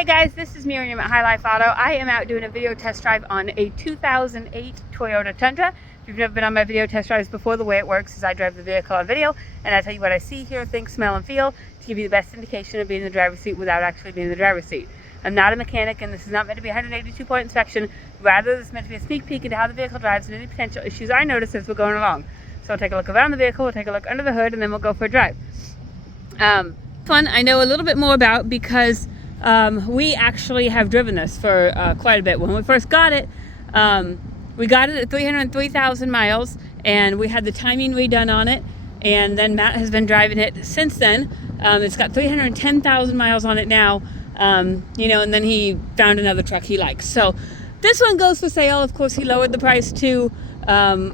Hey guys, this is Miriam at High Life Auto. I am out doing a video test drive on a 2008 Toyota Tundra. If you've never been on my video test drives before, the way it works is I drive the vehicle on video and I tell you what I see, hear, think, smell, and feel to give you the best indication of being in the driver's seat without actually being in the driver's seat. I'm not a mechanic and this is not meant to be a 182-point inspection. Rather, this is meant to be a sneak peek into how the vehicle drives and any potential issues I notice as we're going along. So we'll take a look around the vehicle, we'll take a look under the hood, and then we'll go for a drive. Fun I know a little bit more about because we actually have driven this for quite a bit. When we first got it, we got it at 303,000 miles and we had the timing redone on it, and then Matt has been driving it since then. It's got 310,000 miles on it now, you know, and then he found another truck he likes. So this one goes for sale. Of course, he lowered the price to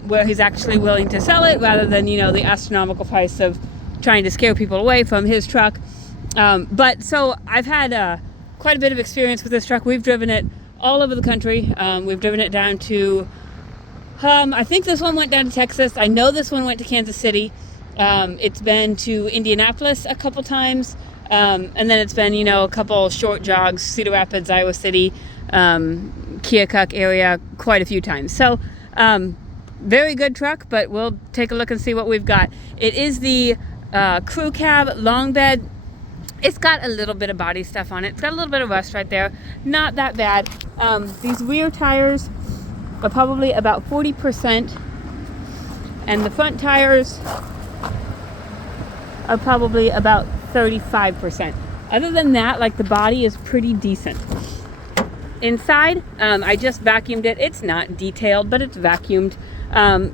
where he's actually willing to sell it rather than, you know, the astronomical price of trying to scare people away from his truck. But so I've had quite a bit of experience with this truck. We've driven it all over the country. We've driven it down to, I think this one went down to Texas. I know this one went to Kansas City. It's been to Indianapolis a couple times. And then it's been, you know, a couple short jogs, Cedar Rapids, Iowa City, Keokuk area, quite a few times. So very good truck, but we'll take a look and see what we've got. It is the crew cab long bed. It's got a little bit of body stuff on it. It's got a little bit of rust right there. Not that bad. These rear tires are probably about 40%, and the front tires are probably about 35%. Other than that, like, the body is pretty decent. Inside, I just vacuumed it. It's not detailed, but it's vacuumed.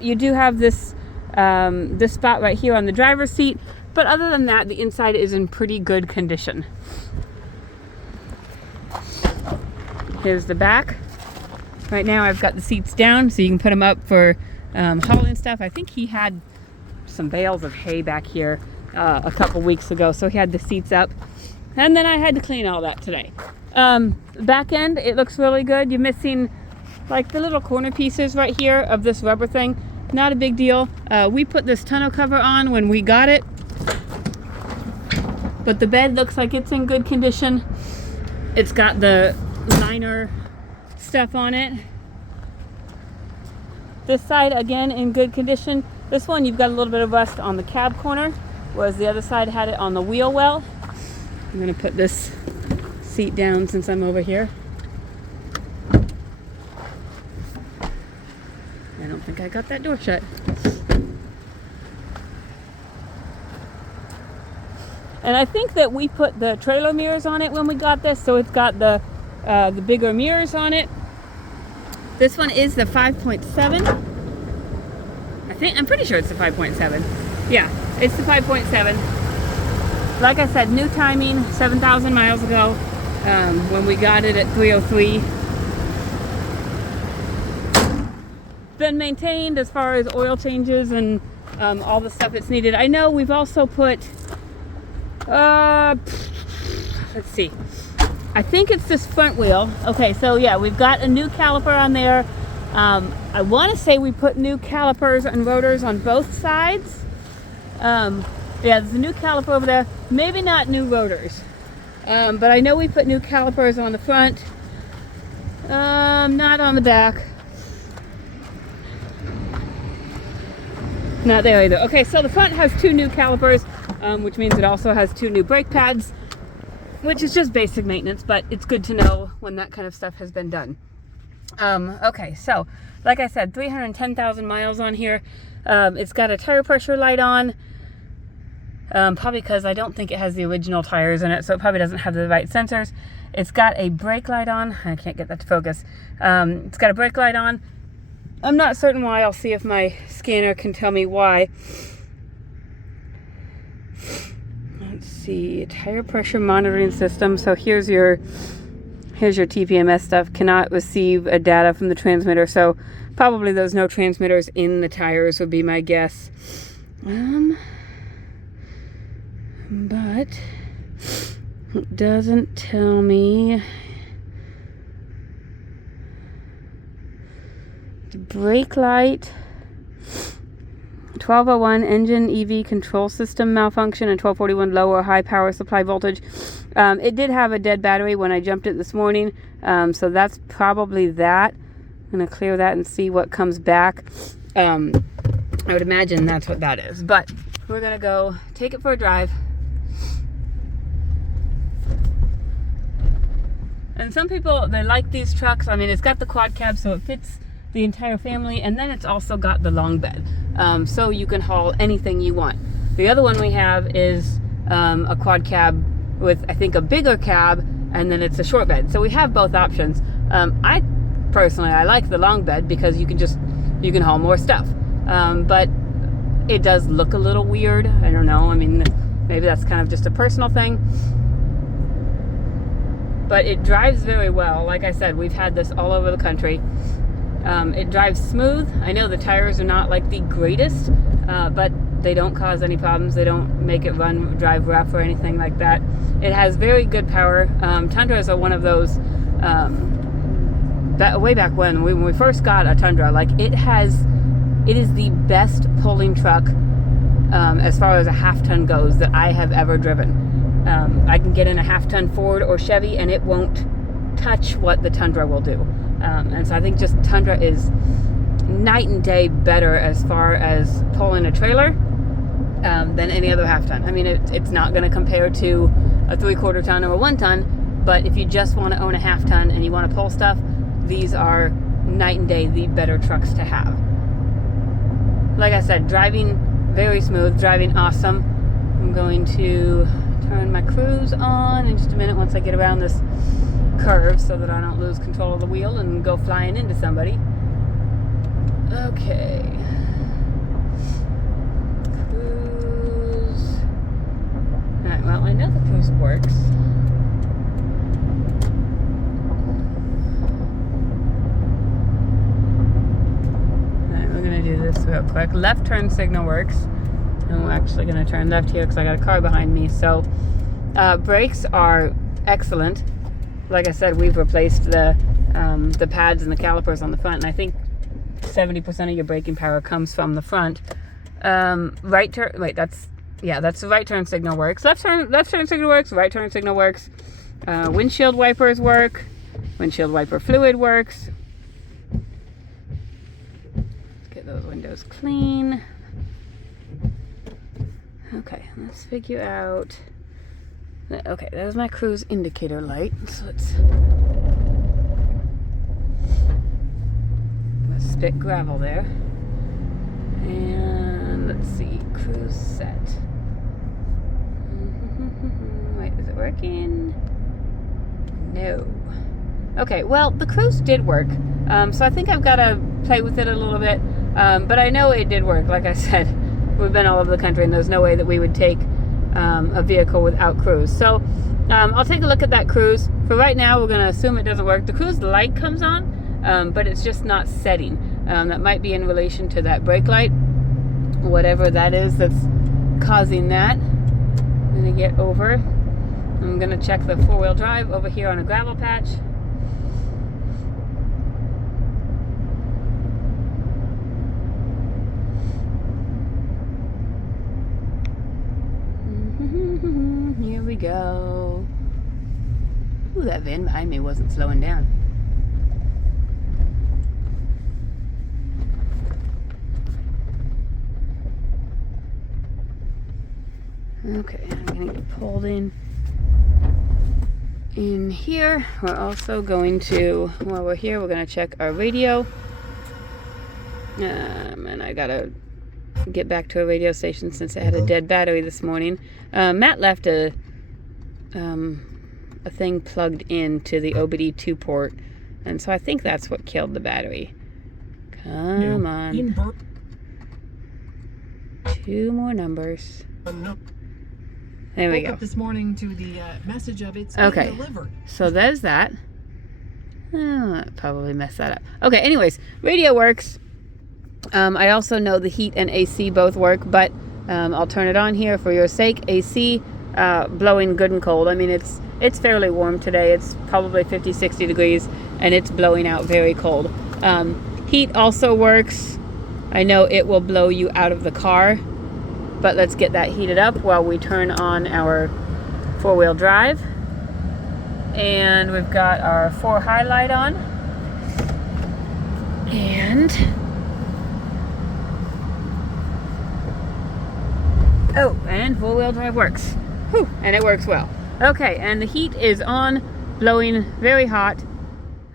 You do have this this spot right here on the driver's seat, but other than that, the inside is in pretty good condition. Here's the back. Right now I've got the seats down so you can put them up for hauling stuff. I think he had some bales of hay back here a couple weeks ago, so he had the seats up. And then I had to clean all that today. Back end, it looks really good. You're missing like the little corner pieces right here of this rubber thing. Not a big deal. We put this tonneau cover on when we got it, but the bed looks like it's in good condition. It's got the liner stuff on it. This side, again, in good condition. This one, you've got a little bit of rust on the cab corner, whereas the other side had it on the wheel well. I'm gonna put this seat down since I'm over here. I don't think I got that door shut. And I think that we put the trailer mirrors on it when we got this, so it's got the bigger mirrors on it. This one is the 5.7. I'm pretty sure it's the 5.7. Yeah, it's the 5.7. Like I said, new timing, 7,000 miles ago, when we got it at 303. Been maintained as far as oil changes and all the stuff that's needed. I know we've also put, let's see, I think it's this front wheel. Okay, so yeah, we've got a new caliper on there. I want to say we put new calipers and rotors on both sides. Yeah, there's a new caliper over there. Maybe not new rotors, but I know we put new calipers on the front, not on the back. Not there either. Okay, so the front has two new calipers, which means it also has two new brake pads, which is just basic maintenance, but it's good to know when that kind of stuff has been done. Okay, so like I said, 310,000 miles on here. It's got a tire pressure light on, probably because I don't think it has the original tires in it, so it probably doesn't have the right sensors. It's got a brake light on. I can't get that to focus. It's got a brake light on. I'm not certain why. I'll see if my scanner can tell me why. Let's see, tire pressure monitoring system. So here's your TPMS stuff. Cannot receive a data from the transmitter. So probably there's no transmitters in the tires would be my guess. But it doesn't tell me. The brake light, 1201 engine EV control system malfunction, and 1241 low or high power supply voltage. It did have a dead battery when I jumped it this morning, so that's probably that. I'm going to clear that and see what comes back. I would imagine that's what that is, but we're going to go take it for a drive. And some people, they like these trucks. I mean, it's got the quad cab, so it fits the entire family, and then it's also got the long bed, so you can haul anything you want. The other one we have is a quad cab with, I think, a bigger cab, and then it's a short bed. So we have both options. I personally like the long bed because you can haul more stuff, but it does look a little weird. I don't know. I mean, maybe that's kind of just a personal thing. But it drives very well. Like I said, we've had this all over the country. It drives smooth. I know the tires are not like the greatest, but they don't cause any problems. They don't make it drive rough or anything like that. It has very good power. Tundras are one of those, way back when we first got a Tundra, like it is the best pulling truck as far as a half-ton goes that I have ever driven. I can get in a half-ton Ford or Chevy and it won't touch what the Tundra will do. And so I think just Tundra is night and day better as far as pulling a trailer than any other half-ton. I mean, it's not going to compare to a 3/4 ton or a 1 ton, but if you just want to own a half-ton and you want to pull stuff, these are night and day the better trucks to have. Like I said, driving very smooth, driving awesome. I'm going to turn my cruise on in just a minute once I get around this curve so that I don't lose control of the wheel and go flying into somebody. Okay. Cruise. Alright, well, I know the cruise works. Alright, we're going to do this real quick. Left turn signal works. And we're actually going to turn left here because I got a car behind me. So, brakes are excellent. Like I said, we've replaced the pads and the calipers on the front, and I think 70% of your braking power comes from the front. Right turn, wait, that's the right turn signal works. Left turn signal works. Right turn signal works. Windshield wipers work. Windshield wiper fluid works. Get those windows clean. Okay, let's figure out. Okay, there's my cruise indicator light. So let's spit gravel there. And let's see, cruise set. Wait, is it working? No. Okay, well, the cruise did work. So I think I've got to play with it a little bit. But I know it did work. Like I said, we've been all over the country and there's no way that we would take a vehicle without cruise. So I'll take a look at that cruise. For right now, we're going to assume it doesn't work. The cruise light comes on, but it's just not setting. That might be in relation to that brake light, whatever that is that's causing that. I'm going to get over. I'm going to check the four-wheel drive over here on a gravel patch. Here we go. Ooh, that van behind me wasn't slowing down. Okay, I'm gonna get pulled in here. We're also going to, while we're here, we're gonna check our radio. And I gotta get back to a radio station since it had a dead battery this morning. Matt left a thing plugged into the OBD2 port, and so I think that's what killed the battery. Come on. 2 more numbers. There we go. Up this morning to the message of it's okay. being delivered. So there's that. Oh, that probably messed that up. Okay, anyways, radio works. I also know the heat and AC both work, but I'll turn it on here for your sake. AC blowing good and cold. I mean, it's fairly warm today. It's probably 50, 60 degrees, and it's blowing out very cold. Heat also works. I know it will blow you out of the car, but let's get that heated up while we turn on our four-wheel drive. And we've got our 4 high light on. And oh, and 4-wheel drive works. Whew, and it works well. Okay, and the heat is on, blowing very hot.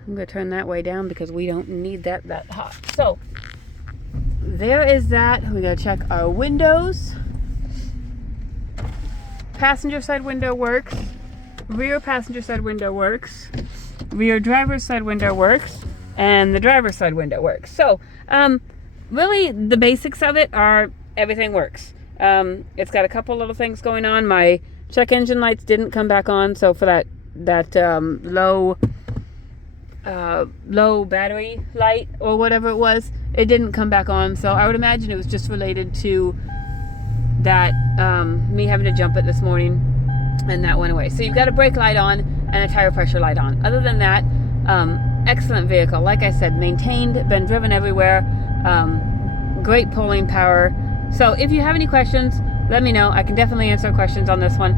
I'm gonna turn that way down because we don't need that hot. So there is that. We gotta check our windows. Passenger side window works. Rear passenger side window works. Rear driver's side window works. And the driver's side window works. So really the basics of it are everything works. It's got a couple little things going on. My check engine lights didn't come back on, so for that low battery light or whatever it was, it didn't come back on. So I would imagine it was just related to that me having to jump it this morning, and that went away. So you've got a brake light on and a tire pressure light on. Other than that, excellent vehicle. Like I said, maintained, been driven everywhere, great pulling power. So if you have any questions, let me know. I can definitely answer questions on this one.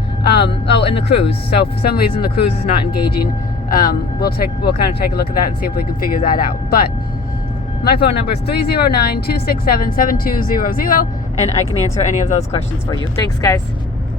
Oh, and the cruise. So for some reason the cruise is not engaging. We'll kind of take a look at that and see if we can figure that out. But my phone number is 309-267-7200, and I can answer any of those questions for you. Thanks, guys.